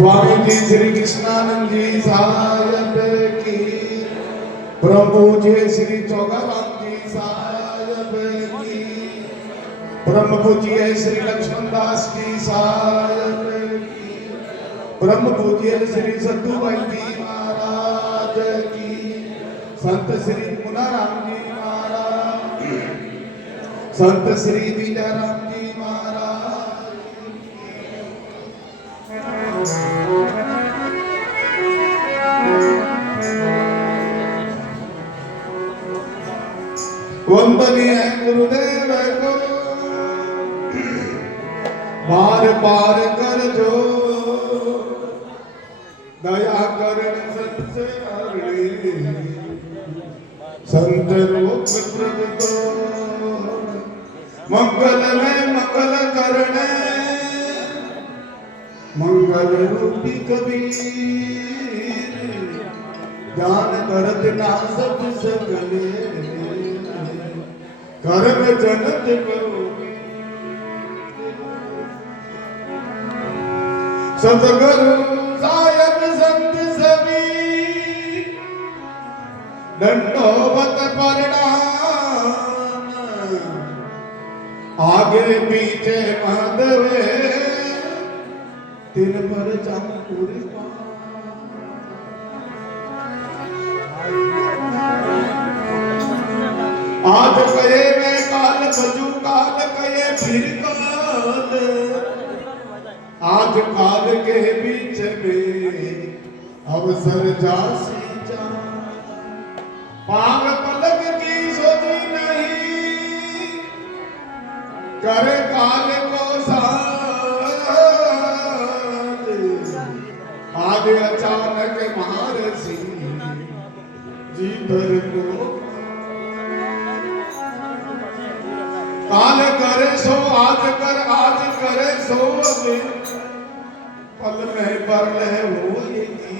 स्वामी जी श्री कृष्णानंद जी साहब की, प्रभु जी श्री चौगाराम जी साहब की, ब्रह्म पूज्य श्री लक्ष्मण दास जी साहब की, ब्रह्म पूज्य श्री सद्दू भाई जी महाराज की, संत श्री मुनाराम जी महाराज, संत श्री विजयराम जी महाराज। वंदनीय गुरुदेव को बार बार कर जो दया कर सबसे अगले संत रूप प्रभु मंगल में मंगल करने मंगल रूपी कबीर ज्ञान करत ना सब सकले कर्म जनत करो सतगुरु साहेब संत सभी दंडोवत प्रणाम आगे पीछे माधवे तिन पर चांपुरी आज कहे मैं काल बजू काल कहे फिर काल, आज काल के बीच में अवसर जासी जा पाग पलक की सोची नहीं करे काल को साथ आज अचानक महारसी जीतर को काल करे सो आज करे सो अभी पल में पर ले वो ये की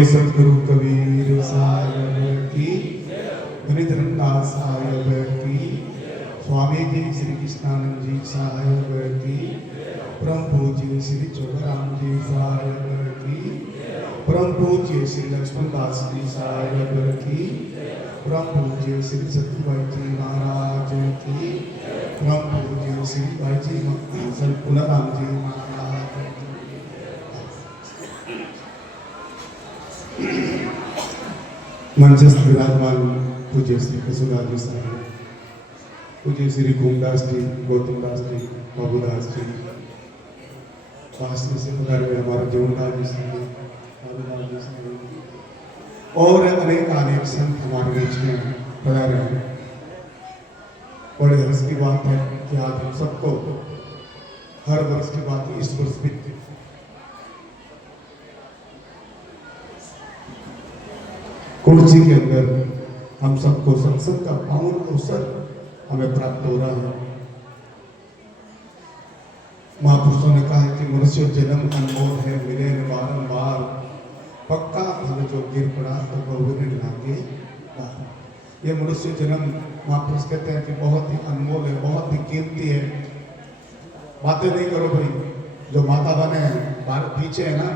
बोलिए सतगुरु कबीर साहिब की, विनीत रंगदास साहिब की, स्वामी जी श्री कृष्णानंद जी साहिब की, परम पूज्य श्री चोखराम जी साहिब की, परम पूज्य श्री लक्ष्मण दास जी साहिब की, परम पूज्य श्री सतगुरु जी महाराज की, परम पूज्य श्री भाई जी पुनराम जी महाराज की। मंचस्थ विराजमान पूज्य श्री कसुदास जी साहब, पूज्य श्री गोमदास जी, गौतम दास जी, बाबूदास जी, पास से पधारे हमारे जीवनदास जी साहब, बाबूदास जी साहब और अनेक संत हमारे बीच में पधारे हैं। बड़े हर्ष की बात है कि आज हम सबको हर वर्ष की बात इस वर्ष भी कुर्सी के अंदर हम सबको सत्संग का पावन अवसर हमें प्राप्त हो रहा है। महापुरुषों ने कहा है कि मनुष्य जन्म अनमोल है, मिले बारंबार, पक्का फल जो गिर पड़ा तो बहुने लागे। ये मनुष्य जन्म महापुरुष कहते हैं कि बहुत ही अनमोल है, बहुत ही कीमती है। बातें नहीं करो भाई, जो माता बने बाहर पीछे है ना,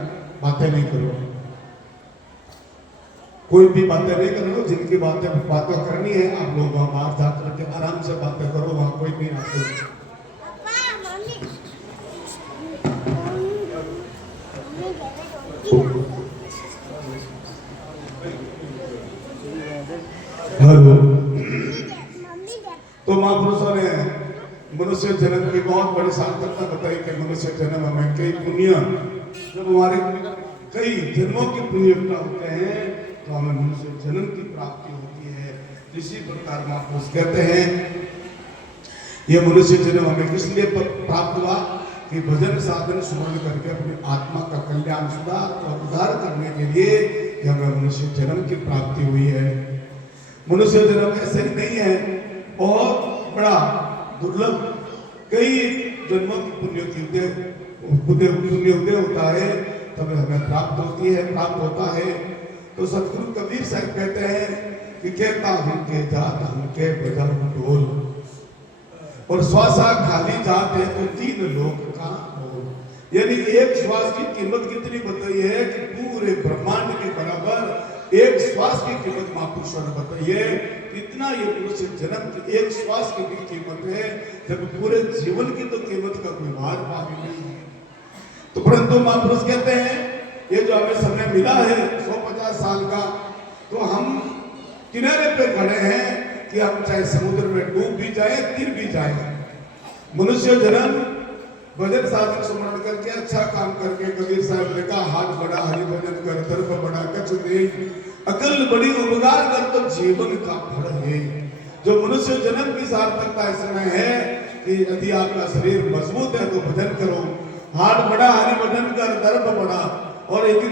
बातें नहीं करो, कोई भी बातें नहीं करो। जिनकी बातें करनी है आप लोग वहां बाहर जाकर के आराम से बातें करो, वहां कोई नहीं आते। हेलो, तो महापुरुषों ने मनुष्य जन्म की बहुत बड़ी सार्थकता बताई कि मनुष्य जन्म हमें कई पुण्य, जब हमारे कई जन्मों की पुण्य होते हैं तो हमें मनुष्य जन्म की प्राप्ति होती है। इसी प्रकार महापुरुष कहते हैं ये मनुष्य जन्म हमें किस लिए प्राप्त हुआ कि भजन साधन सुमरण करके अपनी आत्मा का कल्याण सुधार और उद्धार करने के लिए हमें मनुष्य जन्म की प्राप्ति हुई है। मनुष्य जन्म ऐसे ही नहीं है, बहुत बड़ा दुर्लभ, कई जन्मों की पुण्य उदय होता है तब हमें प्राप्त होता है। तो सतगुरु कबीर साहब कहते हैं कि कहता हूं के जात हम के बजाऊ ढोल, और श्वासा खाली जात है तो 3 लोक का बोल। यानी एक श्वास की कीमत कितनी बताई है कि पूरे ब्रह्मांड के बराबर एक श्वास की कीमत महापुरुषों ने बताई है। इतना ये मनुष्य जन्म की एक श्वास की भी कीमत है, जब पूरे जीवन की तो कीमत का कोई भार भावी नहीं है। तो परंतु महापुरुष कहते हैं ये जो हमें समय मिला है 150 साल का, तो हम किनारे पे खड़े हैं कि हम चाहे समुद्र में डूब भी जाए, तिर भी जाए। मनुष्य जन्म भजन साधन सुमरण करके अच्छा काम करके, कबीर साहब ने कहा हाथ बढ़ा हरि भजन कर, दर्प बढ़ा कछ दे, अकल बड़ी उपकार कर तो जीवन का फल है। जो मनुष्य जन्म की सार्थकता इसमें है कि यदि आपका शरीर मजबूत है तो भजन करो, हाथ बढ़ा हरि भजन कर, दर्प बढ़ा, और यदि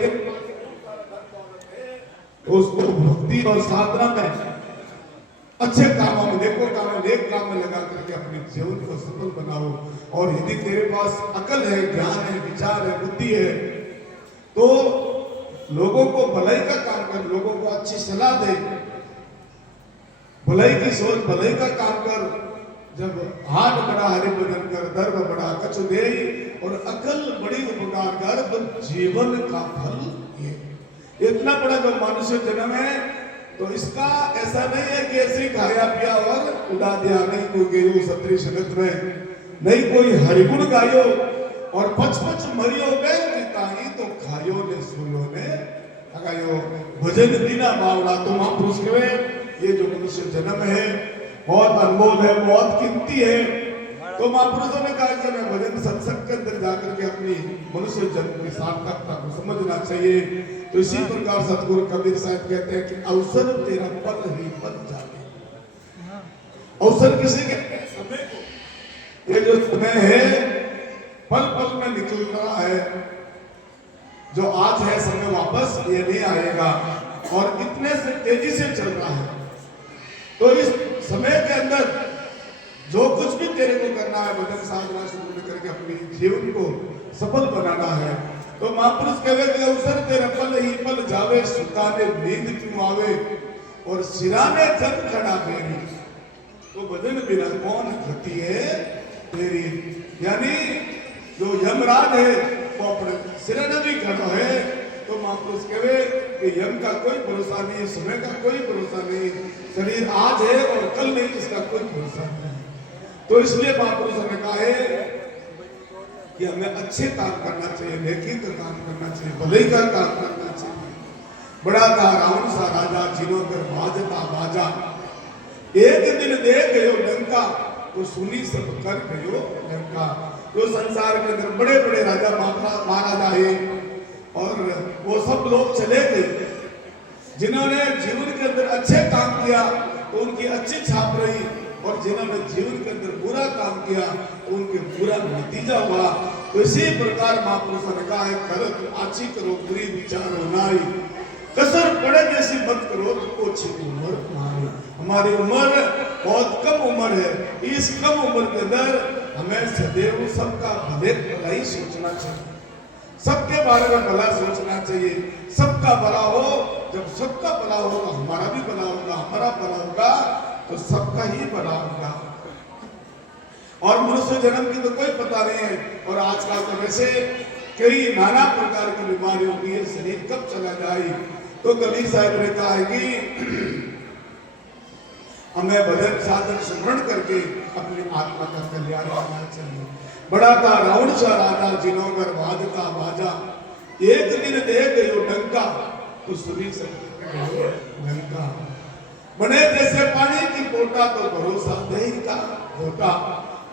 उसको भक्ति और साधना में अच्छे कामों में, नेक काम में लगा करके अपने जीवन को सफल बनाओ। और यदि तेरे पास अकल है, ज्ञान है, विचार है, बुद्धि है, तो लोगों को भलाई का काम कर, लोगों को अच्छी सलाह दे, भलाई की सोच, भलाई का काम कर। जब हाथ बड़ा हरि भजन कर, दर्भ बड़ा कछ दे, और अकल बड़ी उपकार कर तो जीवन का फल ये। इतना बड़ा जो मनुष्य जन्म है तो इसका ऐसा नहीं है कि ऐसे ही खाया पिया और उड़ा दिया, नहीं कोई गेरू सत्री शगत में, नहीं कोई हरिगुण गायो, और 55 मरियो बैल पिताही तो खायो ने सुनो ने लगायो, भजन बिना बावड़ा। तो महापुरुष कहे ये जो मनुष्य जन्म है बहुत अनमोल है, बहुत कीमती है। तो महापुरुषों ने कहा कि मैं भजन सत्संग के अंदर जाकर के अपनी मनुष्य जन्म की सार्थकता को समझना चाहिए। तो इसी प्रकार सतगुरु कबीर साहब कहते हैं कि अवसर तेरा पल ही पल जाने। अवसर किसी के समय को, ये जो समय है पल पल में निकल रहा है, जो आज है समय वापस ये नहीं आएगा, और इतने से तेजी से चल रहा है। तो इस समय के अंदर जो कुछ भी तेरे को करना है, भजन साधना शुरू करके अपने जीवन को सफल बनाना है, तो महापुरुष कहे कि अवसर तेरे पल ही पल जावे, सुताने नींद क्यों आवे, और सिराने जग खड़ा मेरी, तो बदन बिना कौन गति है तेरी। यानी जो यमराज है वो अपने सिराने भी खड़ा है। तो महापुरुष कहे कि यम का कोई भरोसा नहीं, समय का कोई भरोसा नहीं, शरीर आज है और कल नहीं, इसका कोई भरोसा नहीं। तो इसलिए महापुरुषों ने कहा है कि हमें अच्छे काम करना चाहिए, नेकी का काम करना चाहिए, भलाई का काम करना चाहिए। बड़ा था रावण सा राजा, जिनो कर बाजता बाजा, एक दिन देख गयो लंका, तो सुनी सब कर गयो लंका। तो संसार के अंदर बड़े बड़े राजा महाराजा है और वो सब लोग चले गए, जिन्होंने जीवन के अंदर अच्छे काम किया तो उनकी अच्छी छाप रही, और जिन्होंने जीवन के अंदर बुरा काम किया तो उनके बुरा नतीजा हुआ। तो इसी प्रकार महापुरुषों ने कहा है, करो अच्छी करो बुरी विचारो नाई, कसर पड़े जैसी मत करो तो ओछी उम्र मारी। हमारी उम्र बहुत कम उम्र है, इस कम उम्र के अंदर हमें सदैव सबका भले भला ही सोचना चाहिए, सबके बारे में भला सोचना चाहिए। सबका भला हो, जब सबका भला हो तो हमारा भी भला होगा, हमारा भला होगा तो सबका ही भला होगा। और मनुष्य जन्म की तो कोई पता नहीं है, और आजकल तो वैसे कई नाना प्रकार की बीमारी होती है, शरीर कब चला जाए। तो कबीर साहब ने कहा है कि हमें भजन साधन स्मरण करके अपनी आत्मा का कल्याण करना चाहिए। बड़ा था रावण सा राजा, जिनो घर बाजता बाजा, एक दिन देख गयो डंका, तो सुनी सब लंका। बने जैसे पानी की पोटा, तो भरोसा दही का होता,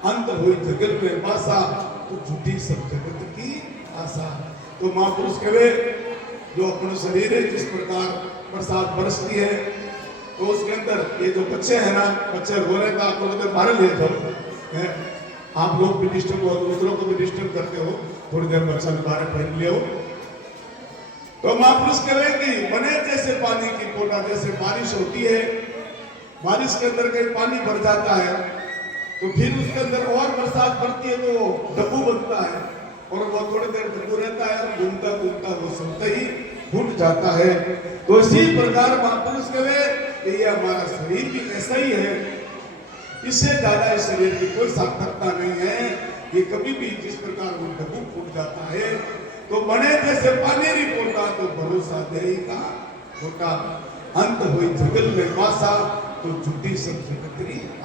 अंत हुई जगत में बासा, तो झूठी सब जगत की आशा। तो महापुरुष कहे जो अपना शरीर है, जिस प्रकार बरसात बरसती है तो उसके अंदर ये जो बच्चे हैं ना, बच्चे रो रहे थे, आप लोग बाहर ले जाओ, आप लोग भी डिस्टर्ब हो, दूसरों को भी डिस्टर्ब करते हो, थोड़ी देर बच्चा भी बाहर पहन ले हो। तो महापुरुष कहे कि बने जैसे पानी की पोटा, जैसे बारिश होती है, बारिश के अंदर कहीं पानी भर जाता है तो फिर उसके अंदर और बरसात बढ़ती है तो डब्बू बनता है, और वो थोड़ी देर डब्बू रहता है, घूमता घूमता वो सुनते ही फूट जाता है। तो इसी प्रकार महापुरुष कहे कि ये हमारा शरीर भी ऐसा ही है, इससे ज्यादा इस शरीर की कोई सार्थकता नहीं है। ये कभी भी जिस प्रकार वो डब्बू फूट जाता है, तो बने जैसे पानी री पोटा, तो भरोसा दही का होता, अंत हुई जगत में पासा, तो झूठी सब जगत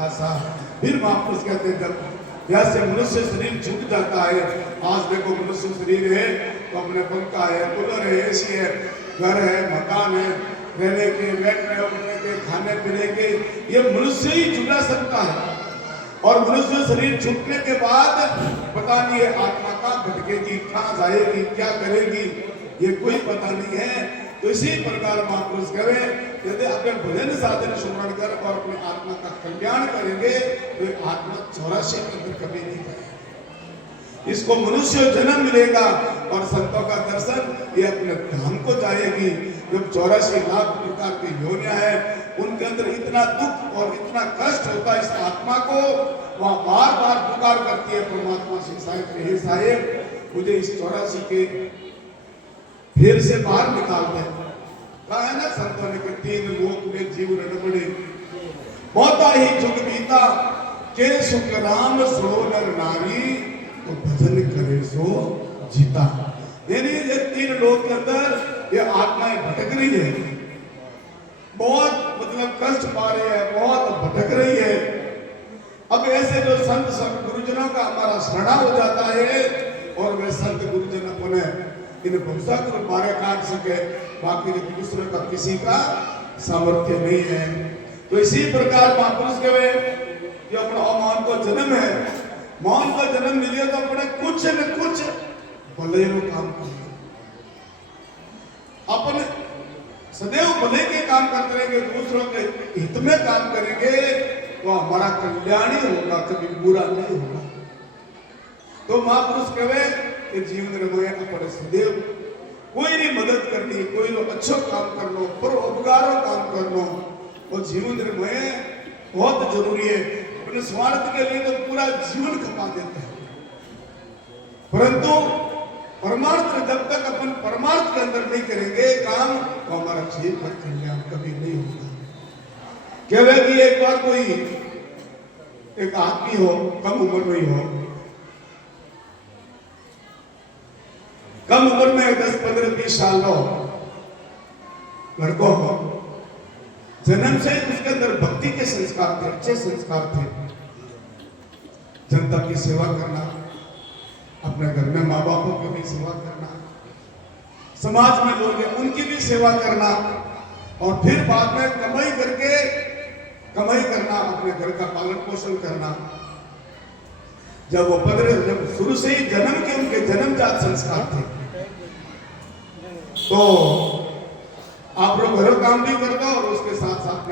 आशा। फिर महापुरुष कहते हैं जब जैसे मनुष्य शरीर छूट जाता है, आज देखो मनुष्य शरीर है तो अपने पंखा है, कूलर है, एसी है, घर है, मकान है, रहने के, बैठने उठने के, खाने पीने के, ये मनुष्य ही छुटा सकता है। और मनुष्य शरीर छूटने के बाद पता नहीं है आत्मा कहाँ भटकेगी, कहाँ जाएगी, क्या करेगी, ये कोई पता नहीं है। तो इसी प्रकार महापुरुष कहे यदि अपने भजन साधन स्मरण कर और अपनी आत्मा का कल्याण करेंगे तो आत्मा 84 के अंदर कभी नहीं जाएगी, इसको मनुष्य जन्म मिलेगा और संतों का दर्शन, ये अपने धाम को जाएगी। जब 84 लाख प्रकार की योनियां है, उनके अंदर इतना दुख और इतना कष्ट होता है इस आत्मा को, वहां बार बार पुकार करती है परमात्मा से, साहिब हे साहेब मुझे इस 84 के फिर से बाहर निकाल दे। कहा है ना संतों ने कि 3 लोक में जीव रड़बड़े, बहुता ही जुग बीता, के सुख राम सो नर नारी, तो भजन करे सो जीता। यानी ये 3 लोक के अंदर ये आत्माएं भटक रही है, बहुत मतलब कष्ट पा रही है, बहुत भटक रही है। अब ऐसे जो संत गुरुजनों का हमारा शरणा हो जाता है, और वे संत गुरुजन अपने इन भक्तों को मारे काट सके, बाकी दूसरे का किसी का सामर्थ्य नहीं है। तो इसी प्रकार महापुरुष कहे कि अपना मौन को जन्म है, मौन को जन्म मिले तो अपने कुछ न कुछ भले को काम करना, अपने सदैव भले के काम करते रहेंगे, दूसरों के हित में काम करेंगे तो हमारा कल्याण ही होगा, कभी बुरा नहीं होगा। तो महापुरुष कहे कि जीवन में अपने सदैव कोई नहीं मदद करनी, कोई लोग अच्छो काम कर लो, परोपकारों काम कर लो, और जीवन में बहुत जरूरी है। अपने स्वार्थ के लिए तो पूरा जीवन खपा देते हैं, परंतु परमार्थ जब तक अपन परमार्थ के अंदर नहीं करेंगे काम, तो हमारा जीवन का कल्याण कभी नहीं होगा। कहवे कि एक बार कोई एक आदमी हो, कम उम्र में ही हो, कम उम्र में 10, 15, 20 साल हो लड़कों को, जन्म से उसके अंदर भक्ति के संस्कार थे, अच्छे संस्कार थे। जनता की सेवा करना, अपने घर में माँ बापों की भी सेवा करना, समाज में लोग हैं उनकी भी सेवा करना, और फिर बाद में कमाई करना, अपने घर का पालन पोषण करना। जब वो 15, जब शुरू से ही जन्म के उनके जन्मजात संस्कार थे, तो आप लोग घरों काम भी करता और उसके साथ साथ